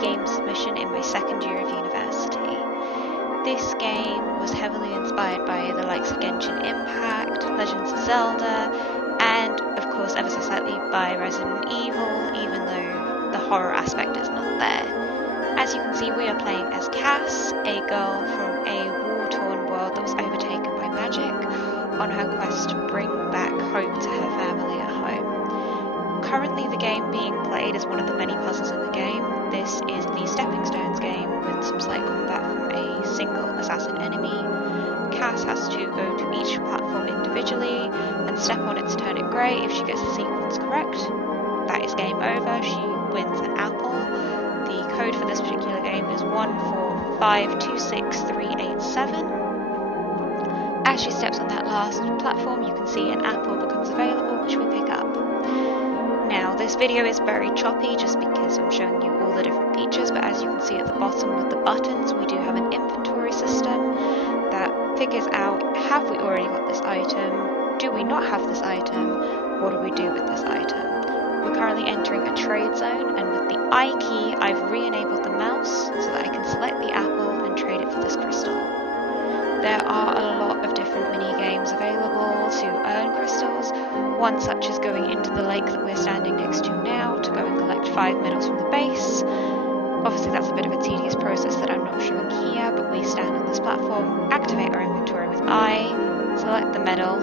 game submission in my second year of university. This game was heavily inspired by the likes of Genshin Impact, Legends of Zelda, and of course ever so slightly by Resident Evil, even though the horror aspect is not there. As you can see, we are playing as Cass, a girl from a war-torn world that was overtaken by magic, on her quest to bring back hope to her family at home. Currently the game being played is one of the many puzzles in the game. This is the Stepping Stones game with some slight combat from a single assassin enemy. Cass has to go to each platform individually and step on it to turn it grey. If she gets the sequence correct, that is game over. She wins an apple. The code for this particular game is 145263887. As she steps on that last platform, you can see an apple becomes available, which we pick up. Now, this video is very choppy just because I'm showing you all the different features, but as you can see at the bottom with the buttons, we do have an inventory system that figures out, have we already got this item? Do we not have this item? What do we do with this item? We're currently entering a trade zone, and with the I key, I've re-enabled the mouse so that I can select the apple and trade it for this crystal. There are a lot of different mini-games available to earn crystals. One such is going into the lake that we're standing next to now to go and collect 5 medals from the base. Obviously that's a bit of a tedious process that I'm not showing here, but we stand on this platform, activate our inventory with I, select the medal,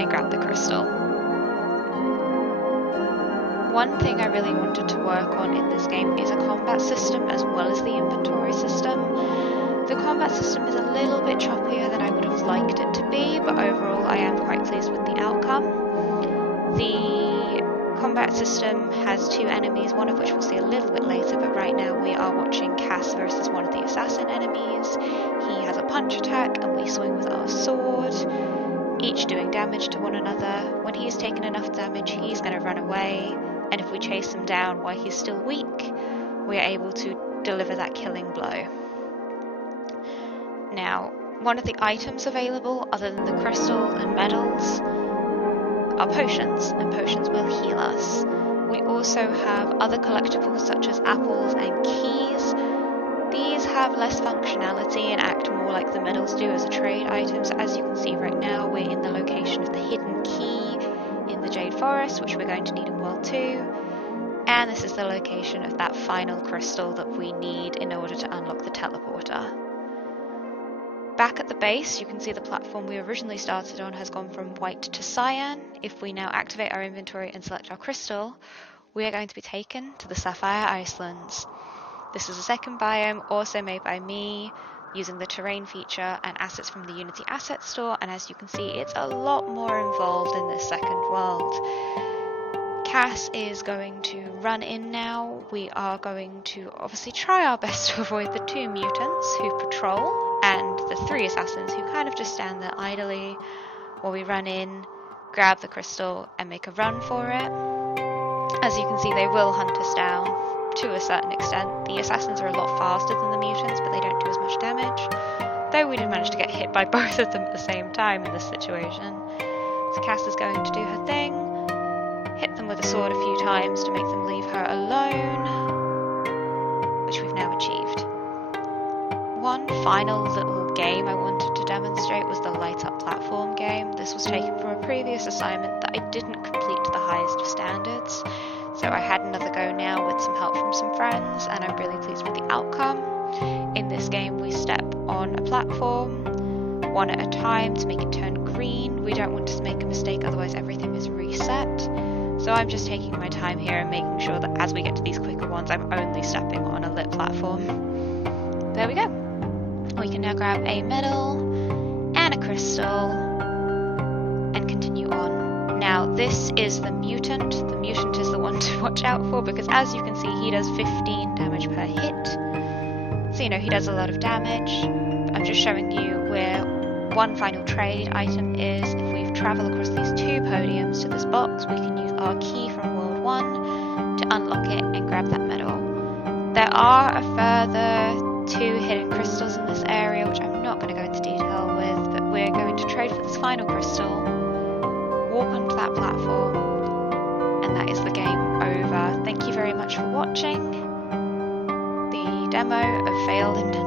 and grab the crystal. One thing I really wanted to work on in this game is a combat system as well as the inventory system. The combat system is a little bit choppier than I would have liked it to be, but overall I am quite pleased with the outcome. The combat system has 2 enemies, one of which we'll see a little bit later, but right now we are watching Cass versus one of the assassin enemies. He has a punch attack and we swing with our sword, each doing damage to one another. When he's taken enough damage, he's going to run away, and if we chase him down while he's still weak, we are able to deliver that killing blow. Now, one of the items available, other than the crystal and medals, are potions, and potions will heal us. We also have other collectibles such as apples and keys. These have less functionality and act more like the medals do as a trade item. So as you can see right now, we're in the location of the hidden key in the Jade Forest, which we're going to need in World 2. And this is the location of that final crystal that we need in order to unlock the teleporter. Back at the base, you can see the platform we originally started on has gone from white to cyan. If we now activate our inventory and select our crystal, we are going to be taken to the Sapphire Icelands. This is a second biome, also made by me, using the terrain feature and assets from the Unity Asset Store, and as you can see, it's a lot more involved in this second world. Cass is going to run in now. We are going to obviously try our best to avoid the 2 mutants who patrol, and the 3 assassins who kind of just stand there idly while we run in, grab the crystal and make a run for it. As you can see, they will hunt us down to a certain extent. The assassins are a lot faster than the mutants, but they don't do as much damage, though we did manage to get hit by both of them at the same time in this situation. So Cass is going to do her thing, hit them with a sword a few times to make them leave her alone, which we've now achieved. One final little game I wanted to demonstrate was the Light Up platform game. This was taken from a previous assignment that I didn't complete to the highest of standards, so I had another go now with some help from some friends, and I'm really pleased with the outcome. In this game we step on a platform, one at a time, to make it turn green. We don't want to make a mistake, otherwise everything is reset. So I'm just taking my time here and making sure that as we get to these quicker ones, I'm only stepping on a lit platform. There we go. We can now grab a medal and a crystal and continue on. Now this is the mutant. The mutant is the one to watch out for because as you can see, he does 15 damage per hit. So he does a lot of damage. But I'm just showing you where one final trade item is. If we've travelled across these 2 podiums to this box, we can use our key from World 1 to unlock it and grab that medal. There are a further 2 hidden crystals in this area, which I'm not going to go into detail with, but we're going to trade for this final crystal, walk onto that platform, and that is the game over. Thank you very much for watching. demo of Veil in